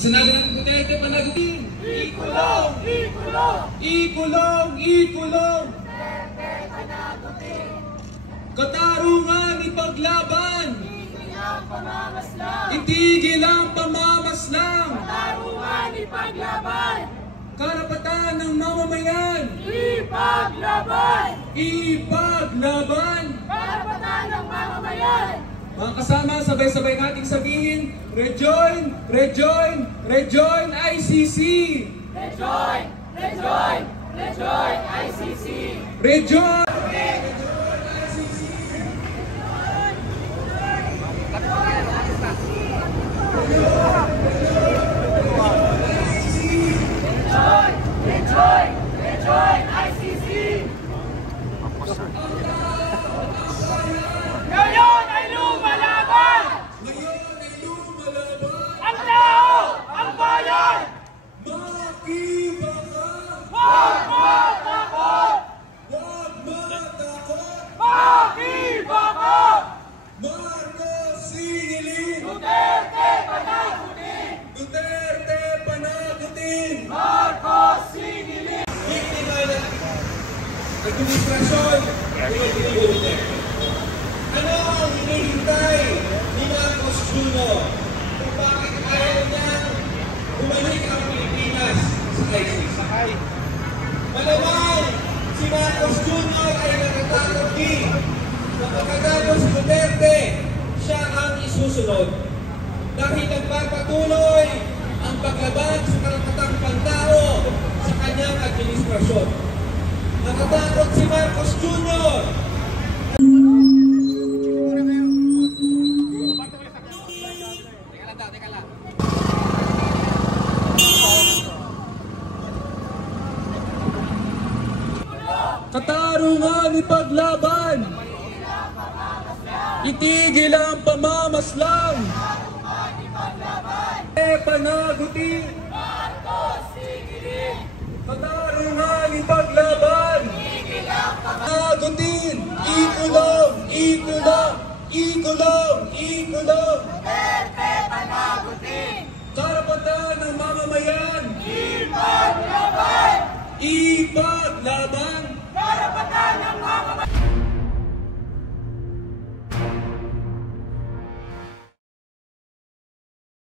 Sinabi ng Duterte, panagutin! Ikulong! Ikulong! Ikulong! Ikulong! Duterte, panagutin! Katarungan ipaglaban! Itigil ang pamamaslang! Itigil ang pamamaslang! Katarungan ipaglaban! Karapatan ng mamamayan! Ipaglaban! Ipaglaban! Karapatan ng mamamayan! Mga kasama, sabay-sabay nating sabihin, Rejoin! Rejoin! Rejoin ICC! Rejoin! Rejoin! Rejoin ICC! Rejoin! Rejoin! Rejoin ICC! Ngayon ay lumalaban! Ngayon ay lumalaban! Ang tao! Ang bayan! Makibakan! Huwag matakot! Huwag matakot! Makibakan! Marcos singilin! Duterte panagutin! Duterte panagutin! Marcos singilin! Biktima ng administrasyon ni Duterte. Ano ang hinihintay ni Marcos Jr. kung bakit ayaw niya bumalik ang Pilipinas sa ICC? Malamang si Marcos Jr. ay natatakot din na pagkatapos Duterte, siya ang isusunod. Dahil nagpapatuloy ang paglaban sa karapatang pantao sa kanyang administrasyon. Natatakot si Marcos Jr. Katarungan ipaglaban! Itigil ang pamamaslang! Panagutin! Marcos singilin! Katarungan ipaglaban! Panagutin! Ikulong! Ikulong! Ikulong! Ikulong! Duterte panagutin! Karapatan ng mga